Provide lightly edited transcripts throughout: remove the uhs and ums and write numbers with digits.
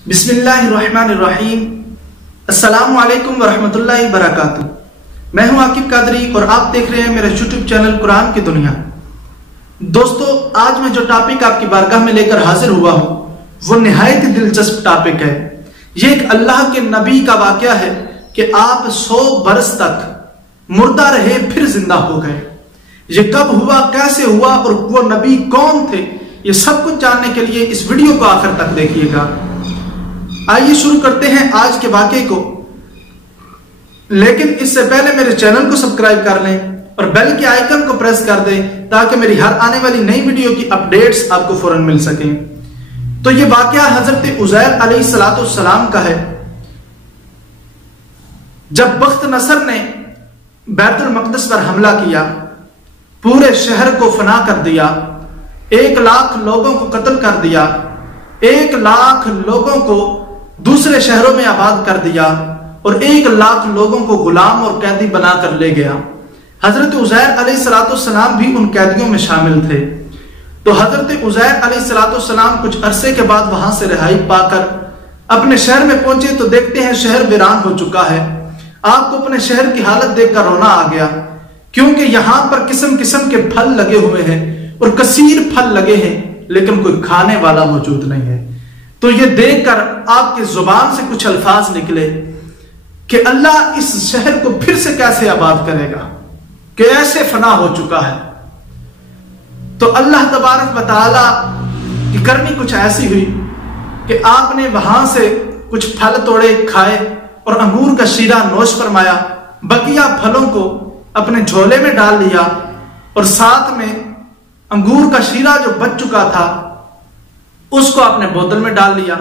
बिस्मिल्लाहिर्रहमानिर्रहीम। अस्सलामु अलैकुम वरहमतुल्लाहि वबरकातुहू। मैं हूं आकिब कादरी और आप देख रहे हैं मेरा यूट्यूब चैनल कुरान की दुनिया। दोस्तों, आज मैं जो टॉपिक आपकी बारगाह में लेकर हाजिर हुआ हूं वो निहायत दिलचस्प टॉपिक है। ये एक अल्लाह के नबी का वाकया है कि आप 100 बरस तक मुर्दा रहे फिर जिंदा हो गए। ये कब हुआ, कैसे हुआ और वो नबी कौन थे, ये सब कुछ जानने के लिए इस वीडियो को आखिर तक देखिएगा। आइए शुरू करते हैं आज के वाकये को, लेकिन इससे पहले मेरे चैनल को सब्सक्राइब कर लें और बेल के आइकन को प्रेस कर दें ताकि मेरी हर आने वाली नई वीडियो की अपडेट्स आपको फौरन मिल सकें। तो ये वाकया हजरत उज़ैर अलैहिस्सलाम का है। जब बख्त नसर ने बैतुल मक़दिस पर हमला किया, पूरे शहर को फना कर दिया, 1 लाख लोगों को कत्ल कर दिया, 1 लाख लोगों को दूसरे शहरों में आबाद कर दिया और 1 लाख लोगों को गुलाम और कैदी बनाकर ले गया। हजरत उज़ैर अलैहिस्सलाम भी उन कैदियों में शामिल थे। तो हजरत उज़ैर अलैहिस्सलाम कुछ अरसे के बाद वहां से रिहाई पाकर अपने शहर में पहुंचे तो देखते हैं शहर वीरान हो चुका है। आपको अपने शहर की हालत देखकर रोना आ गया, क्योंकि यहां पर किस्म किस्म के फल लगे हुए हैं और कसीर फल लगे हैं, लेकिन कोई खाने वाला मौजूद नहीं है। तो ये देखकर आपकी जुबान से कुछ अल्फाज निकले कि अल्लाह इस शहर को फिर से कैसे आबाद करेगा कि ऐसे फना हो चुका है। तो अल्लाह तबारक व तआला की करनी कुछ ऐसी हुई कि आपने वहां से कुछ फल तोड़े, खाए और अंगूर का शीरा नोश फरमाया, बकिया फलों को अपने झोले में डाल लिया और साथ में अंगूर का शीरा जो बच चुका था उसको अपने बोतल में डाल लिया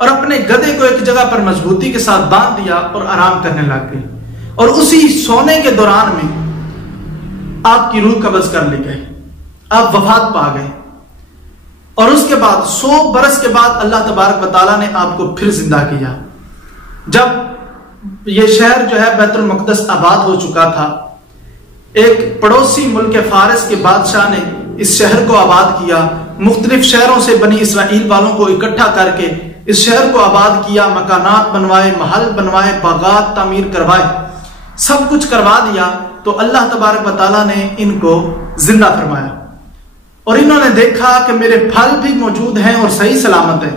और अपने गधे को एक जगह पर मजबूती के साथ बांध दिया और आराम करने लग गए। और उसी सोने के दौरान में आपकी रूह कब्ज कर ली गई, आप वफात पा गए। और उसके बाद 100 बरस के बाद अल्लाह तबारक व तआला ने आपको फिर जिंदा किया। जब यह शहर जो है बैतुल मक़दिस आबाद हो चुका था, एक पड़ोसी मुल्क फारिस के बादशाह ने इस शहर को आबाद किया। मुख्तलिफ शहरों से बनी इसराइल वालों को इकट्ठा करके इस शहर को आबाद किया, मकानात बनवाए, महल बनवाए, बागात तामीर करवाए, सब कुछ करवा दिया। तो अल्लाह तबारक व तआला ने इनको जिंदा फरमाया और इन्होंने देखा कि मेरे फल भी मौजूद हैं और सही सलामत है,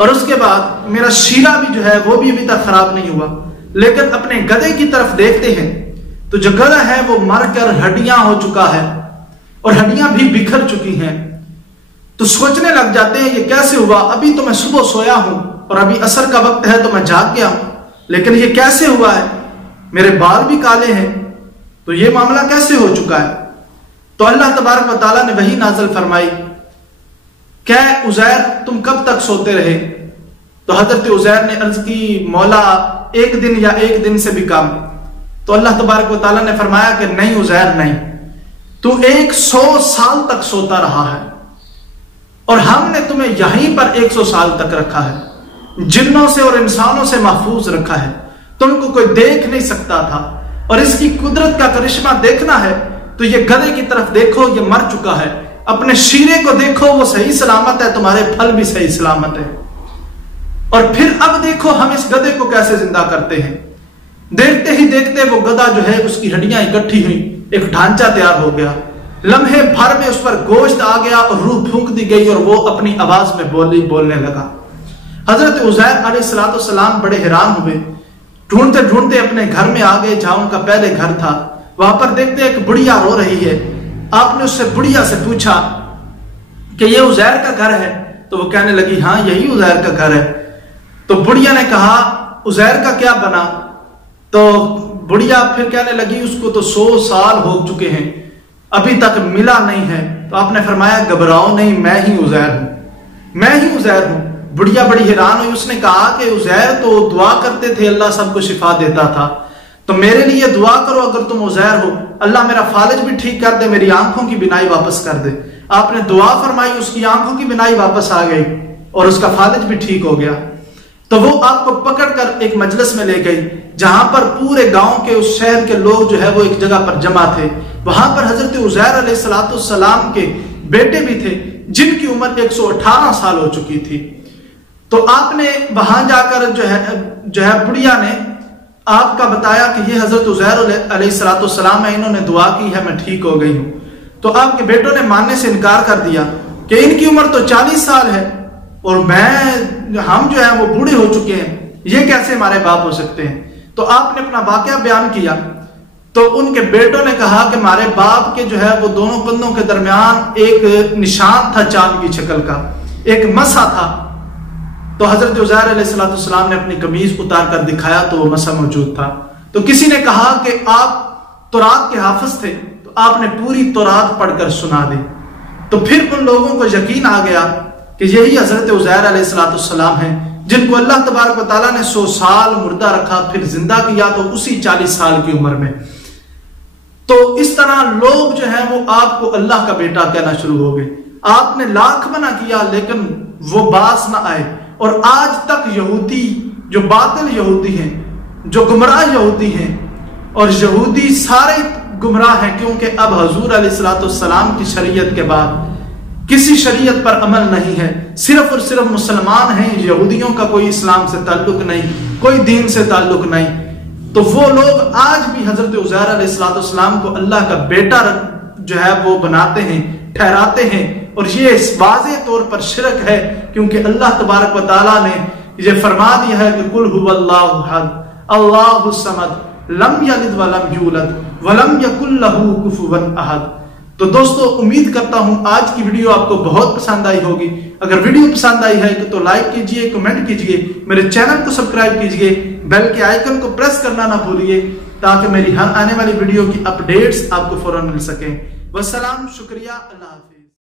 और उसके बाद मेरा शीरा भी जो है वो भी अभी तक खराब नहीं हुआ। लेकिन अपने गधे की तरफ देखते हैं तो जो गधा है वो मरकर हड्डियां हो चुका है और हड्डियां भी बिखर चुकी हैं। तो सोचने लग जाते हैं ये कैसे हुआ, अभी तो मैं सुबह सोया हूं और अभी असर का वक्त है तो मैं जाग गया हूं, लेकिन ये कैसे हुआ है, मेरे बाल भी काले हैं, तो ये मामला कैसे हो चुका है। तो अल्लाह तबारक व तआला ने वही नाज़िल फरमाई, क्या उज़ैर तुम कब तक सोते रहे। तो हजरत उज़ैर ने अर्ज की, मौला 1 दिन या 1 दिन से भी कम। तो अल्लाह तबारक व तआला ने फरमाया कि नहीं उज़ैर नहीं, तू 100 साल तक सोता रहा है और हमने तुम्हें यहीं पर 100 साल तक रखा है, जिन्नों से और इंसानों से महफूज रखा है, तुमको कोई देख नहीं सकता था। और इसकी कुदरत का करिश्मा देखना है तो ये गधे की तरफ देखो, ये मर चुका है, अपने शीरे को देखो, वो सही सलामत है, तुम्हारे फल भी सही सलामत है। और फिर अब देखो हम इस गधे को कैसे जिंदा करते हैं। देखते ही देखते वो गधा जो है उसकी हड्डियां इकट्ठी हुई, एक ढांचा तैयार हो गया, लम्हे भर में उस पर गोश्त आ गया और रूह फूंक दी गई और वो अपनी आवाज में बोलने लगा। हजरत उज़ैर अलैहिस्सलाम बड़े हैरान हुए, ढूंढते ढूंढते अपने घर में आ गए जहां उनका पहले घर था। वहां पर देखते एक बुढ़िया रो रही है। आपने उससे बुढ़िया से पूछा कि ये उज़ैर का घर है, तो वो कहने लगी हाँ यही उज़ैर का घर है। तो बुढ़िया ने कहा उज़ैर का क्या बना। तो बुढ़िया फिर कहने लगी उसको तो 100 साल हो चुके हैं, अभी तक मिला नहीं है। तो आपने फरमाया घबराओ नहीं, मैं ही उज़ैर हूं, मैं ही उज़ैर हूं। बुढ़िया बड़ी हैरान हुई, उसने कहा कि उज़ैर तो दुआ करते थे, अल्लाह सबको शिफा देता था, तो मेरे लिए दुआ करो अगर तुम उज़ैर हो, अल्लाह मेरा फालिज भी ठीक कर दे, मेरी आंखों की बिनाई वापस कर दे। आपने दुआ फरमाई, उसकी आंखों की बिनाई वापस आ गई और उसका फालिज भी ठीक हो गया। तो वो आपको पकड़कर एक मजलिस में ले गई जहां पर पूरे गांव के उस शहर के लोग जो है वो एक जगह पर जमा थे। वहां पर हजरत उज़ैर अलैहिस्सलाम के बेटे भी थे जिनकी उम्र 118 साल हो चुकी थी। تو آپ نے وہاں جا کر جو ہے بڑھیا نے آپ کا بتایا کہ یہ حضرت عزیر علیہ السلام ہے، انہوں نے دعا کی ہے، میں ٹھیک ہو گئی ہوں۔ تو آپ کے بیٹوں نے ماننے سے انکار کر دیا کہ ان کی عمر تو 40 سال ہے اور ہم جو ہے وہ بوڑھے ہو چکے ہیں، یہ کیسے ہمارے باپ ہو سکتے ہیں؟ تو آپ نے اپنا واقعہ بیان کیا تو ان کے بیٹوں نے کہا کہ ہمارے باپ کے جو ہے وہ دونوں کندھوں کے درمیان ایک نشان تھا چاند کی شکل کا، ایک مسا تھا۔ تو حضرت عزیر علیہ السلام نے اپنی قمیض اتار کر دکھایا تو وہ مسا موجود تھا۔ تو کسی نے کہا کہ آپ تورات کے حافظ تھے، تو آپ نے پوری تورات پڑھ کر سنا دی۔ تو پھر ان لوگوں کو یقین آ گیا کہ یہی حضرت عزیر علیہ السلام ہیں جن کو اللہ تبارک و تعالیٰ نے 100 سال مردہ رکھا، پھر زندہ کیا تو اسی 40 سال کی عمر میں۔ تو اس طرح لوگ جو ہیں وہ آپ کو اللہ کا بیٹا کہنا شروع ہو گئے۔ آپ نے لاکھ منع کیا لیکن وہ باز نہ آئے، اور آج تک یہودی جو باطل یہودی ہیں، جو گمراہ یہودی ہیں، اور یہودی سارے گمراہ ہیں کیونکہ اب حضور علیہ السلام کی شریعت کے بعد کسی شریعت پر عمل نہیں ہے، صرف اور صرف مسلمان ہیں، یہودیوں کا کوئی اسلام سے تعلق نہیں، کوئی دین سے تعلق نہیں۔ تو وہ لوگ آج بھی حضرت عزیر علیہ السلام کو اللہ کا بیٹا جو ہے وہ بناتے ہیں، ٹھہراتے ہیں، اور یہ واضح طور پر شرک ہے کیونکہ اللہ تبارک و تعالیٰ نے یہ فرما دیا ہے کہ قل هو اللہ احد اللہ الصمد لم یلد ولم یولد ولم یکن له کفوا احد۔ تو دوستو امید کرتا ہوں آج کی ویڈیو آپ کو بہت پسند آئی ہوگی۔ اگر ویڈیو پسند آئی ہے تو لائک کیجئے، کمنٹ کیجئے، میرے چینل کو سبسکرائب کیجئے، بیل کے آئیکن کو پریس کرنا نہ بھولیے تاکہ میری ہر آنے والی ویڈیو کی اپڈیٹس آپ کو فوراً مل سکیں۔ والسلام، شکریہ، اللہ حافظ۔